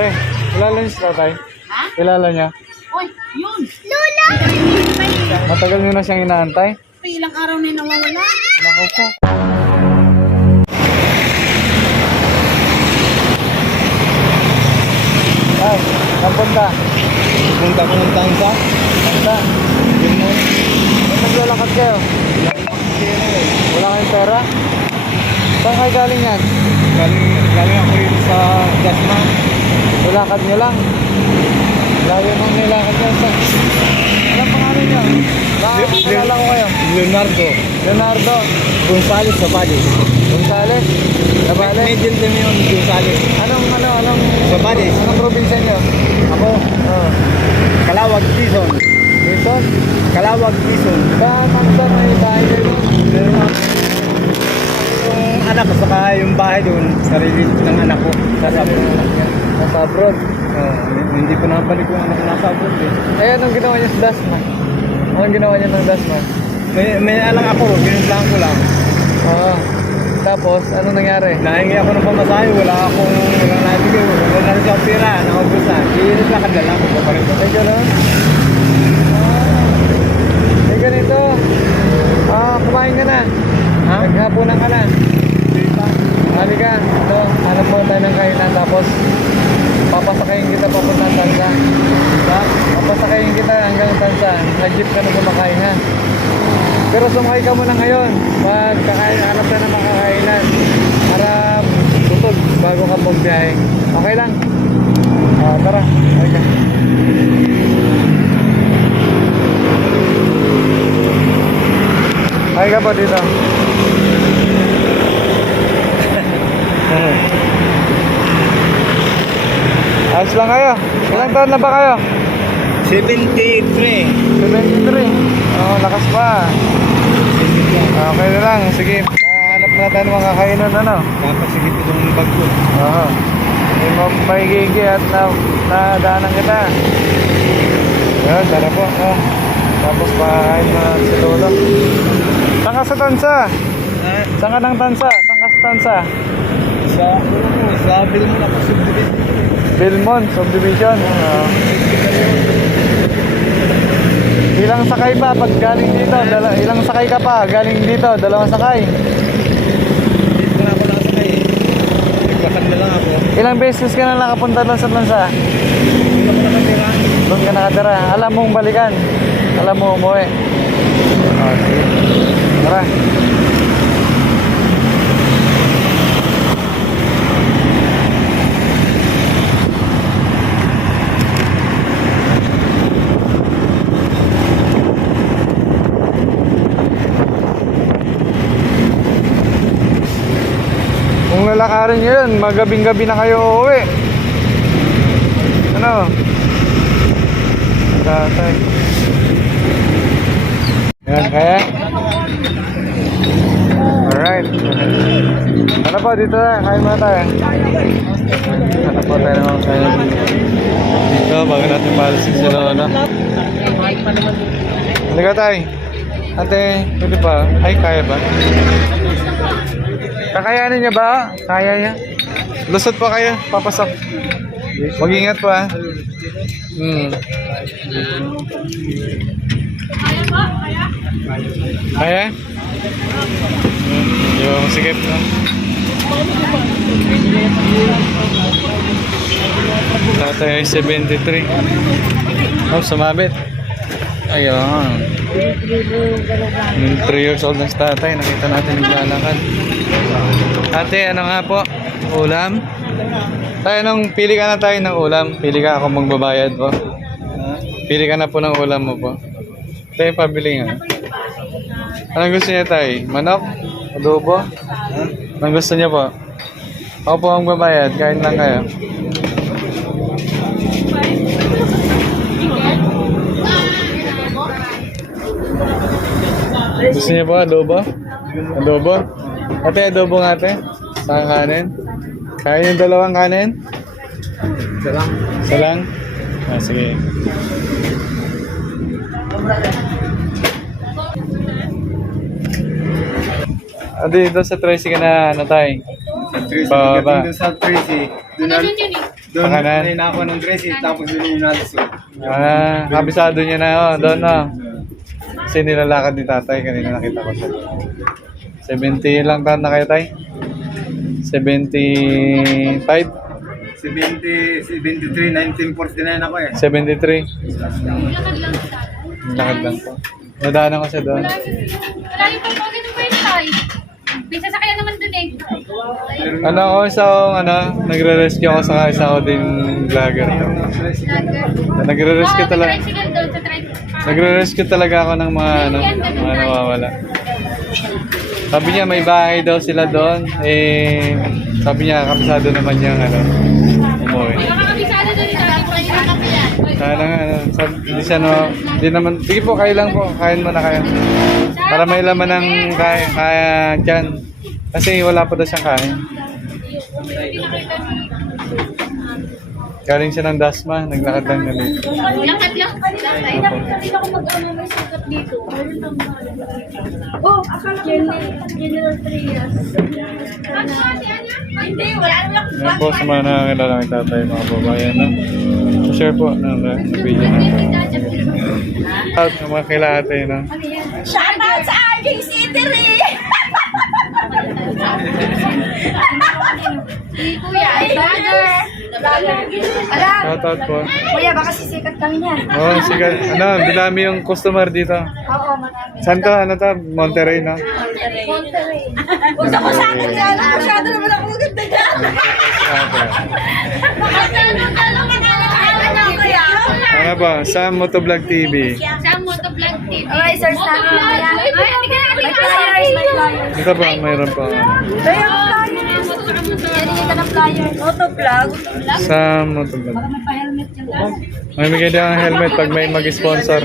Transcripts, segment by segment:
Te, kilala niyo si tatay? Ha? Kilala niya? Uy, yun. Lola! Matagal niyo na siyang inaantay? Ilang araw na nawawala. Naku po. Ay, saan punta? Punta ko ng tansa. Punta. Yun mo. Ba't naglalakad kayo? Wala kayong pera? Saan kayo galing yan? Galing ako rin sa Jasman. Nilakad nyo lang. Layo nung nilakad nyo. Anong pangalan nyo? Baka kakilala ko kayo. Leonardo Leonardo Gonzales Sabades. Gonzales. Nabales. Medyo din yun, Gonzales. Anong Sabades. Anong probinsya nyo? Ako, Oh. Calawag, Quezon. Quezon? Calawag, Quezon. Sa Tansa may bahay kayo. Meron ako yung anak ko, saka yung bahay doon, sarili ng anak ko. Sasabi ko. Nasa abroad. Hindi ko nabalik yung anak ko nasa abroad eh. Eh, anong ginawa niya sa Dasman? Anong ginawa niya ng Dasman? May alang ako, biniblahan ko lang. Oo. Tapos, anong nangyari? Nahingi ako ng pamasahe, walang nabigay, wala na rin sa pera, nakabus na. Lakad na lang, paparin ko. Ay, gano'n? Ay, ganito. Kumain ka na. Ha? Naghapunan ka na. Hali ka. Ito, hanap mo tayo ng kainan. Tapos, papasakayin kita papuntang Tansa. Papasakayin kita hanggang Tansa. Nag-jeep ka na sumakay, ha? Pero sumakay ka muna ngayon. Pag hanap ka na makakainan. Para tutog bago ka magbiyahe. Okay lang? Tara. Okay. Ay ka po dito. Ayos lang kayo. Ilang taon na ba kayo? 73. 73. Oh, lakas pa. Okay na lang. Sige. Hanap na tayo ng mga kainan, ano? Kapasigit itong bag ko. Oo. May gigi at nadaanan kita. Yan, tara po. Tapos pahain na si Lolo. Saan ka sa Tansa? Saan ka ng Tansa? Saan ka sa Tansa? Sa Bilmon ako subdivision. Bilmon, subdivision. Ilang sakay pa pag galing dito? Ilang sakay ka pa galing dito? Dalawang sakay. Dito na ako nakasakay eh. Naglakad na lang ako. Ilang beses ka na nakapunta doon sa Tansa? Dito ako nakatira. Doon ka nakatira. Alam mong balikan. Alam mo umuwi. Sige. Tara. Kung lalakarin nyo yun, magabing-gabi na kayo uuwi. Ano? Tatay. Yan, kaya? Alright. Ano po, dito na. Kain muna tayo. Ano po tayo naman kayo dito, bago natin palisin sila, ano? Halika tayo. Ate, pwede pa? Ay, kaya ba? Kakayanin niya ba? Kaya niya? Lusot pa kayo, papasok. Mag-ingat pa. Kaya? Yung sikip na. Tatay ay 73. Oh, sumabit. Ayun. 3 years old na si tatay. Nakita natin naglalakad. Ate, ano nga po? Ulam? Tayo, nung pili ka na tayo ng ulam. Pili ka, ako magbabayad po. Pili ka na po ng ulam mo po. Tayo, pabili nga. Anong gusto niya tayo? Manok? Adobo? Anong gusto niya po? Ako po ang babayad. Kain lang kayo. Gusto niya po adobo? Adobo? Ate, adobo nga ate. Saan kanin? Kain yung dalawang kanin? Isa lang. Isa lang? Sige. Dito sa Tracy ka na natay. Sa Tracy, Baba. doon sa Tracy. Doon Doon, Pakanan. na ako ng dress tapos doon yung nalas. Kabisado niya na, doon, Kasi nilalakad ni tatay, kanina nakita ko siya. 70 lang taon na kayo, tay? 75? 73, 1949 ako eh. 73? Lakad lang po. Nadaanan ko siya doon. Wala yung pagpagin ng Tay. May sasakyan naman dun eh. Nagre-rescue ako sa isa ko din vlogger. Nagre-rescue talaga. Tricycle doon sa tricycle. Nagre-rescue talaga ako ng mga nawawala. Sabi niya may bahay daw sila doon. Sabi niya kabisado naman niyang umuwi. Makakabisado doon sa Sana hindi siya hindi naman, sige po, kayo lang po, kain mo na kayo. Para may laman ng kaya dyan. Kasi wala pa daw siyang kain. Galing siya ng Dasma, naglakad lang na dito. Lakad lang. Hindi ako mag-ano may sukat dito. Oh, akala ko General Trias. Hindi, wala naman ako. Yan po sa mga nakakilala ng tatay, mga babayan. Share po ng video na. Out ng mga kilate. Shoutout sa aking city rin! Kuya, vlogger. Alam, Shout out po. kuya, baka sisikat kami niyan. Sige. Dinami yung customer dito. Oo, marami. Saan to? Monterrey, no? Gusto ko sa akin yan. Masyado naman ako maganda dyan. Ano ba? Sam Motovlog TV. Sa Motovlog TV. Okay, search namin Motovlog. yan. Ay, halika na, May halika na. flyers, may flyers. Ito po, mayroon po. Kaya ang flyers. Yan ka ng flyers. Motovlog. Sam Motovlog. May pa-helmet yan. May bigay daw ang helmet pag may mag-sponsor.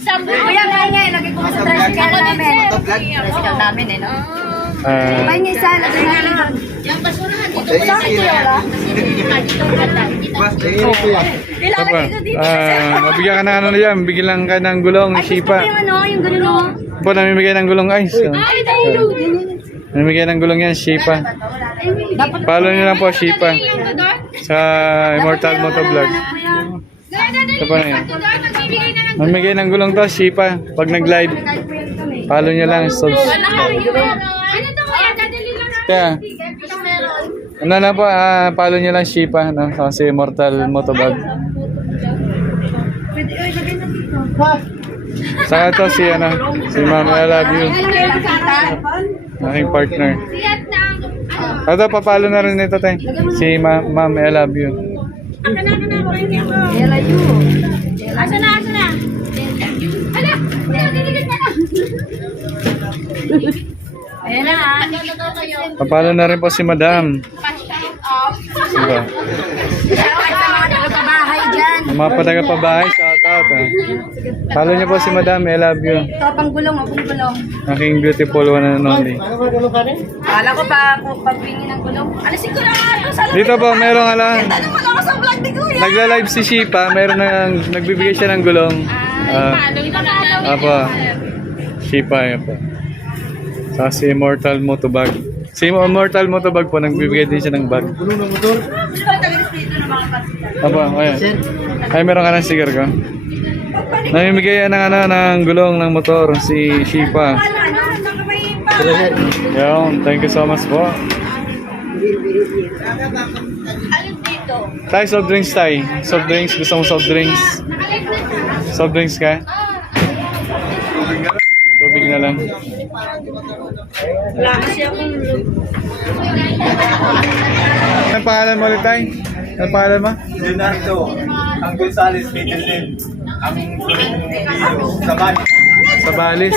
Sa Kuya, kaya nga, lagay ko nga sa tricycle namin. Tricycle namin no? May nga isa, lagay nga lang. Yung basurahan dito. Sa akin kuya, Apa? Ilalagay ko dito. Mabigyan ka na yan. Bigyan lang ka ng gulong ni Ay, gusto ko Shipa. yung yung gano'n Po, namimigay ng gulong. Ay, Ay, tayo. namimigay ng gulong yan, Shipa. Follow nyo lang po, Shipa. Sa Immortal Motovlog. Ito pa na yan. Namimigay ng gulong to, Shipa. Pag nag-live, follow nyo lang. Subscribe. Ano to kuya? Dadali lang natin. Kaya, po, follow nyo lang Shipa, no? Sa Immortal Motovlog. Saka to si Ma'am, I love you. Aking partner. Siyat na ang Ito, papalo na rin ito, te. Si Ma'am, I love you. Asa na? Hala! Diligid na na! Ayan na ha. Papalo na rin po si Madam. Diba? Shoutout sa mga taga-pabahay dyan. Ang mga padaga-pabahay, shout out. Follow niyo po si Madam, I love you. Ito, pang gulong, pang gulong. Aking beautiful one and only. Kala ko pa pagpingin ng gulong. Alisin ko na nga ito sa Dito po, merong Ano pala ako sa vlog ni Kuya? nagla-live si Shipa, meron nagbibigay siya ng gulong. Apo, Shipa, yan po. Sa si Immortal Motovlog. Si Immortal Motovlog po, nagbibigay din siya ng bag. Apo, ayan. Ay, meron ka ng sticker ko. Namimigay yan ng gulong ng motor, si Shipa. Yan, thank you so much po. Tay, soft drinks tay. Soft drinks, gusto mo soft drinks? Soft drinks ka? Tubig na lang. Wala kasi akong Anong pangalan mo ulit tay? Anong pangalan mo? Leonardo, ang Gonzales, middle name. Ang Saban. Sa Balis.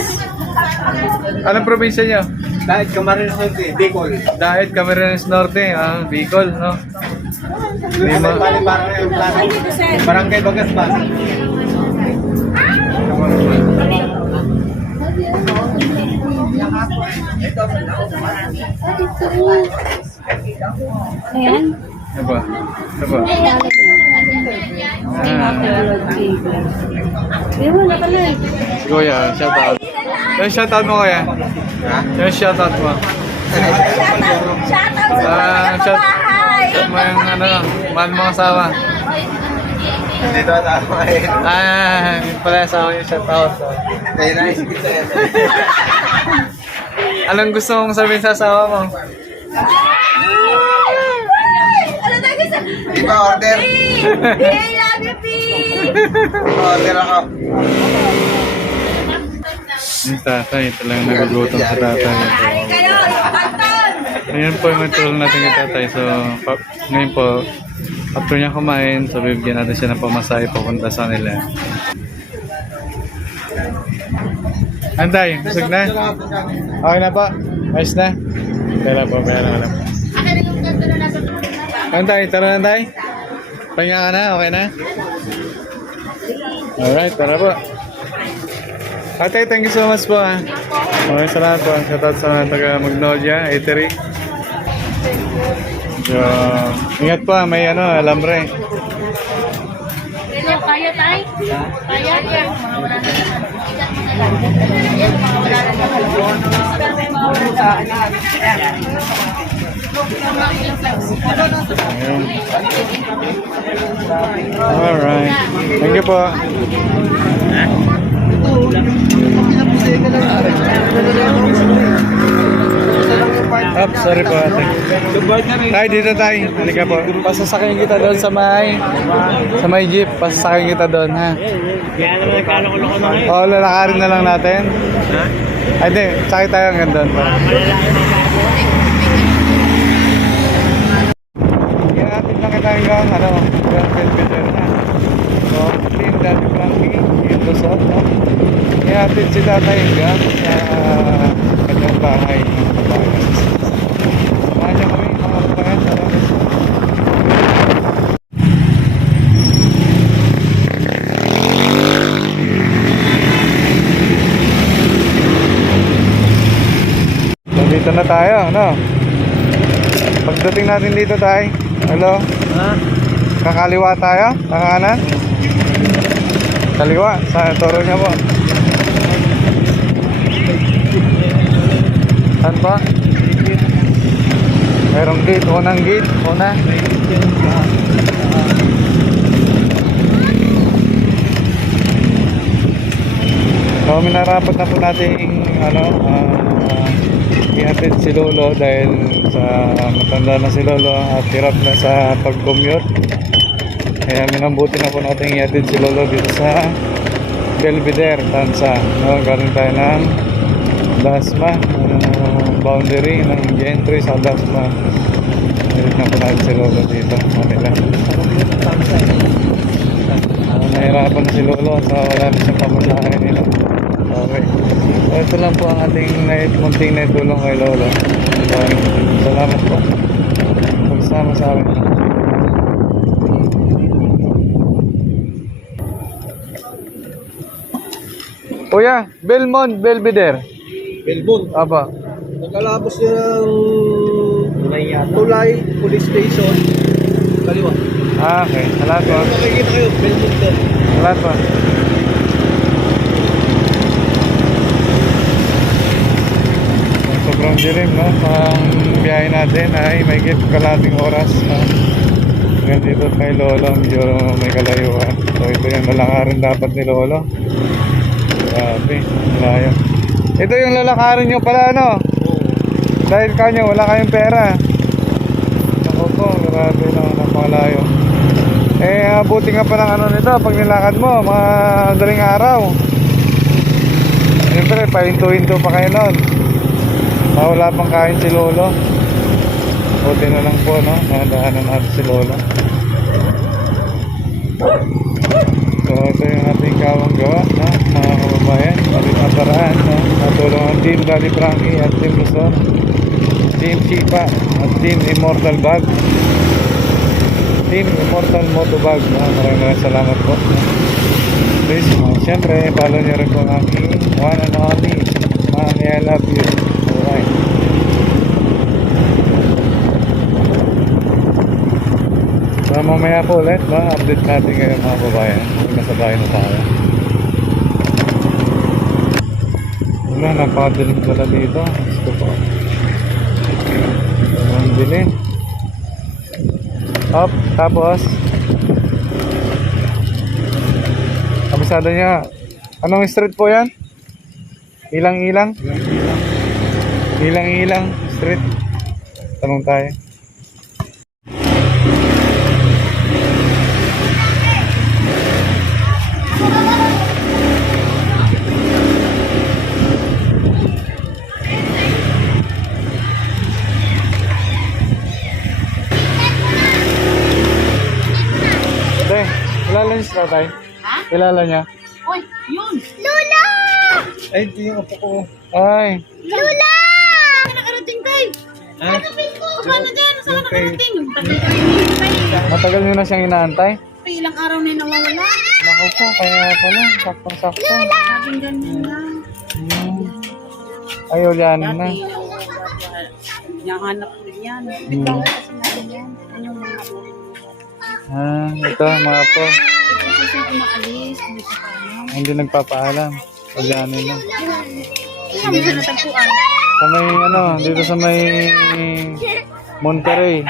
Anong probinsya niyo? Dahil Camarines Norte, Bicol. Dahil Camarines Norte, Bicol, no? Lima. Barangay Bagaspas. Ayan. Ano ba? Ano ba? Wala pala eh. Kuya, shout out. Yung shout out mo kuya? Yung shout out mo. Shoutout sa mga Ah, taga-pabahay. Mo yung ano, mahal mo asawa. Dito tama eh. Yun pala asawa yung shoutout. So. Kaya nice kita yan. Anong gusto mong sabihin sa asawa mo? Di ba order? I love you, P! Order ako. Yung tatay, talagang nagugutom sa tatay. Ay, kayo, yung kanton! Ayan po yung tulong natin kay tatay. So, ngayon po, after niya kumain, so bibigyan natin siya ng pamasahe papunta sa nila. Anday, busog na? Okay na po? Ayos na? Kaya po, kaya lang. Anday, tara na Anday? Pahinga ka na, okay na? Alright, tara po. Ate, thank you so much po ah. Okay, salamat po. Shoutout sa mga taga Magnolia, Eatery. So, ingat po, may ano, alambre. Kaya tayo? Kaya yan. Wala na naman. Ayun. Alright. Thank you po. Sorry po ate. Tay, dito tay. Halika po. Pasasakayin kita doon sa may jeep. Pasasakayin kita doon ha. Oo, lalakarin na lang natin. Ay, di. Sakay tayo hanggang doon. Kinatin lang kita hanggang Belvedere na. So, team Daddy Frankie, yung Luzon, no? Kinatin si tatay hanggang sa kanyang bahay ng babae. Samahan niyo kami, mga kabayan, sa Ramos. So, dito na tayo, no? Pagdating natin dito tayo, hello? Kakaliwa tayo? Kakanan? Kaliwa, sa toro niya po. Saan pa? Merong gate, unang gate, una. So, minarapat na po natin ihatid si Lolo dahil sa matanda na si Lolo at hirap na sa pag-commute. Kaya minambuti na po natin ihatid si Lolo dito sa Belvedere, Tansa. No, galing tayo ng Dasma, boundary ng Gentry sa Dasma. Hirit na po natin si Lolo dito, Manila. Nahirapan na si Lolo sa wala na siyang pamasahe nila. Okay. So, ito lang po ang ating munting na tulong kay Lolo. Salamat po. Pagsama sa amin. Kuya, Belmont, Belvedere. Belmont. Aba. Nagkalapos niya ng Tulay Police Station. Kaliwa. Okay. Salamat po. Makikita kayo, Belmont din. Salamat po. Sobrang dilim, no? Ang biyahe natin ay may kalating oras. Ngayon dito kay Lolo, medyo may kalayuan. So ito yung lalakarin dapat ni Lolo. Grabe, malayo. Ito yung lalakarin nyo pala, no? Dahil kanyo, wala kayong pera. Ako po, grabe na, napakalayo. Buti nga pa ng ano nito, pag nilakad mo, mga daling araw. Siyempre, pahinto-hinto pa kayo nun. Wala pang kain si Lolo. Buti na lang po, no? Nadaanan natin si Lolo. So, ito yung ating kawang gawa, no? Mga kababayan, palit na paraan, no? Natulong ang Team Daddy Frankie at Team Luzon, Team Chipa at Team Immortal Bag, Team Immortal Motobag, no? Maraming salamat po, no? Please, siyempre, follow nyo rin po ang aking one and only Mami, I love you. Alright. So, mamaya po ulit, no? Update natin kayo mga babayan. Nasa bahay na tayo. Wala, napakadilim pala dito. Gusto po. Ang dilim. Up, tapos kabisado niya. Anong street po yan? Ilang-ilang? Ilang-ilang street. Tanong tayo. Tay, kilala niyo si tatay? Ha? Kilala niya? Uy, yun! Lola! Ay, hindi yung apo ko. Ay, Lola! Saan ka nakarating, Tay? Ano ko? Paano dyan? Saan ka nakarating? matagal niyo na siyang inaantay? Ilang araw na yung nawawala. Naku po, kaya pala, saktong-sakto. Sabing ganyan lang. Ay, ulianin na. Hinahanap ko yan. Hmm. Kasi natin yan. Ano yung mga Ito, mga po. kasi siya umaalis. Hindi siya paano. Hindi nagpapaalam. Ulianin na. Hindi siya natagpuan. Sa may, dito sa may Monterey.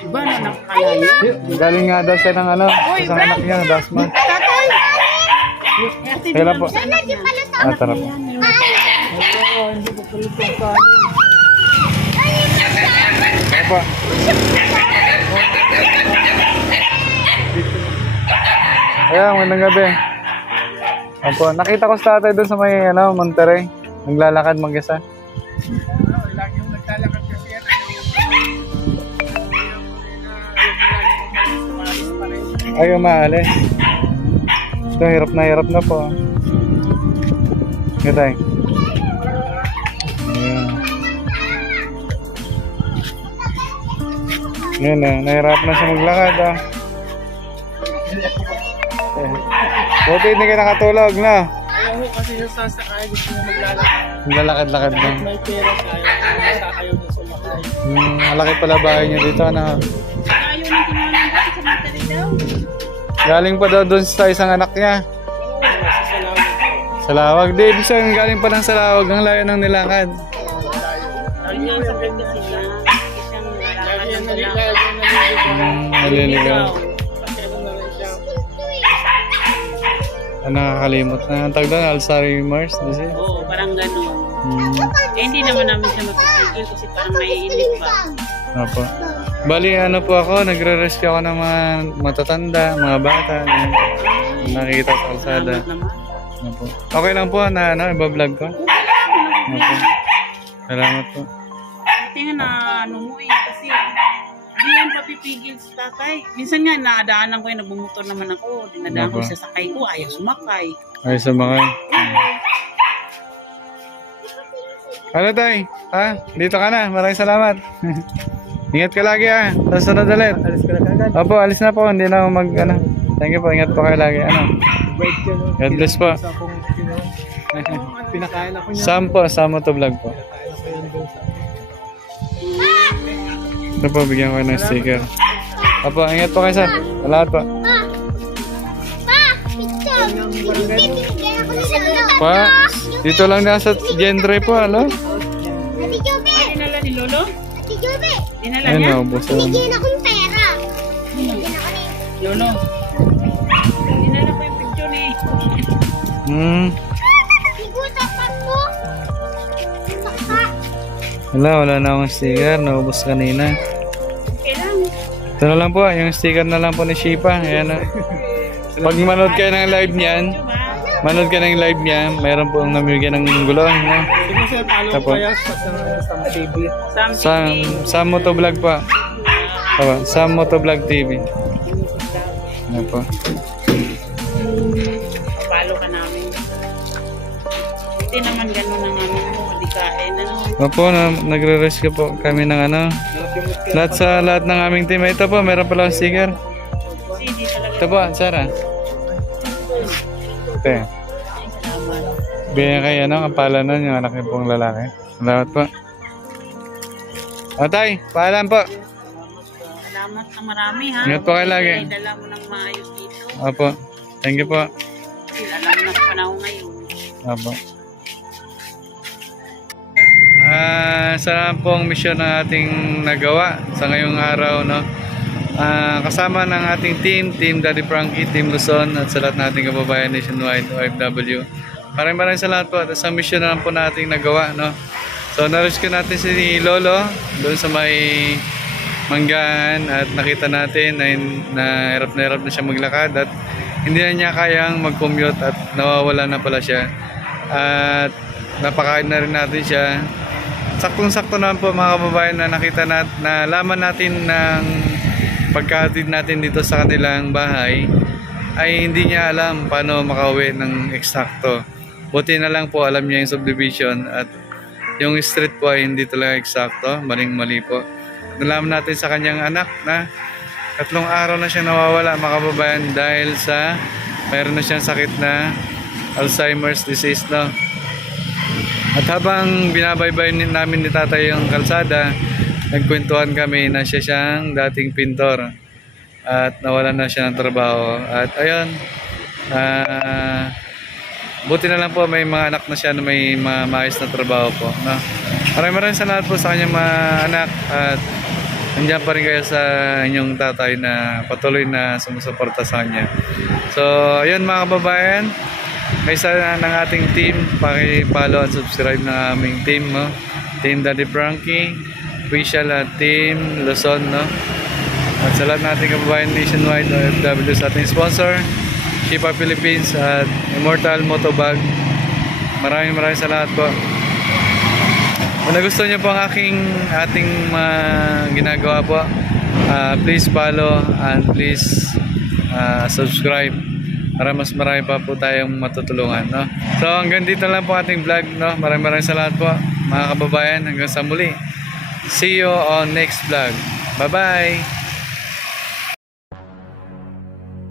Diba na nakakalayo? Galing nga daw siya ng isang anak niya, Dasma. Tatay! Kailan po? Tara po. Apa? Ayan, magandang gabi. Opo, nakita ko sa tatay doon sa may Monterey. Naglalakad mag-isa. Ay, umaalis. Ito, hirap na po. Gatay. Ayan. Yan na, nahirap na siya maglakad Buti hindi ka nakatulog na. Ayaw kasi yung sasakay, gusto niya maglalakad. Maglalakad-lakad na. May pera tayo, ayaw na sumakay. Malaki pala bahay niyo dito, Ayaw na tinalang kasi sa materi daw. Galing pa daw doon sa isang anak niya. Sa Lawag. Di, ibig sabihin galing pa lang sa Lawag. Ang layo ng nilakad. Ayun nga sa bed kasi na. Isang nalakad ng Naliligaw. Kasi ano na rin siya. Nakakalimot na. Ang tag doon, Alzheimer's disease. Oo, parang gano'n. Hindi naman namin siya mapipigil kasi parang naiinip pa. Opo. Bali, po ako, nagre-rescue ako ng mga matatanda, mga bata. Nakikita sa kalsada. Naman. Opo. Okay lang po na iba-vlog ko. Opo. Salamat po. Buti nga na mo kasi hindi yan papipigil si tatay. Minsan nga naadaanan ko yung nagbumotor naman ako. Dinadaan ko sa sakay ko, ayaw sumakay. Ay, sumakay. Ano tay? Dito ka na. Maraming salamat. Ingat ka lagi Sa sunod ulit. Alis ka na kagad. Opo, alis na po. Hindi na ako Thank you po. Ingat po kayo lagi. Break ka no. God bless po. Sa akong pinakain ako niya. Sam mo to vlog po. Pinakain ako yun doon sa... Ito po, bigyan ko ng sticker. Opo, ingat po kayo sir. Salamat po. Pa, dito lang nasa Gentry po, Dinala ni Lolo? Dinala Ayun niya? na, ubos na. Lolo. Dinala ko yung picture eh. Wala na akong sticker. Naubos kanina. Okay lang. Ito na lang po, yung sticker na lang po ni Shipa. Ayan na. Pag manood kayo ng live niyan, mayroon po ang namigyan ng gulong. No? Sige sir, follow Ito po. ko kaya sa TV. Sam Motovlog po. Aba, Sam Motovlog TV. Ano po. Palo ka namin. Hindi naman gano'n ang ano mo. Hindi kain Opo, nagre-rescue po kami ng lahat ng aming team. Ito po, meron pala akong sticker. Hindi talaga. Ito po, Sarah. Ito. Bigyan kayo kapalan nun yung anak niyo pong lalaki. Salamat po. Tay, paalam po. Salamat na marami ha. Ingat po kayo lagi. Dala mo ng maayos dito. Opo, thank you po. Alam mo na sa panahon ngayon. Opo. Salamat pong misyon na ating nagawa sa ngayong araw, no? kasama ng ating team Daddy Frankie, Team Luzon, at sa lahat ng ating kababayan nationwide, OFW. Maraming salamat po at isang mission na lang po nating nagawa, no? So na-rescue natin si Lolo doon sa may Manggahan at nakita natin na hirap na siya maglakad at hindi na niya kayang mag-commute at nawawala na pala siya. At napakain na rin natin siya. Saktong-sakto naman po mga kababayan na nakita na laman natin ng pagkatid natin dito sa kanilang bahay ay hindi niya alam paano makauwi ng eksakto. Buti na lang po alam niya yung subdivision at yung street po ay hindi talaga eksakto, maling-mali po. Nalaman natin sa kanyang anak na 3 araw na siya nawawala mga kababayan dahil sa mayroon na siyang sakit na Alzheimer's disease, no? At habang binabaybay namin ni tatay yung kalsada, nagkwentuhan kami na siya siyang dating pintor at nawalan na siya ng trabaho. At ayun, buti na lang po may mga anak na siya na may maayos na trabaho po, no? Maraming salamat po sa kanyang mga anak at nandiyan pa rin kayo sa inyong tatay na patuloy na sumusuporta sa kanya. So ayun mga kababayan, may isa ng ating team, paki-follow at subscribe ng aming team, no? Team Daddy Frankie, official at Team Luzon, no? At sa lahat ng ating kababayan nationwide, OFW sa ating sponsor, Shipa Philippines at Immortal Motobag. Maraming salamat po. Kung nagustuhan niyo po ang ating ginagawa po, please follow and please subscribe para mas marami pa po tayong matutulungan, no? So hanggang dito lang po ating vlog, no? Maraming salamat po mga kababayan, hanggang sa muli. See you on next vlog. Bye bye.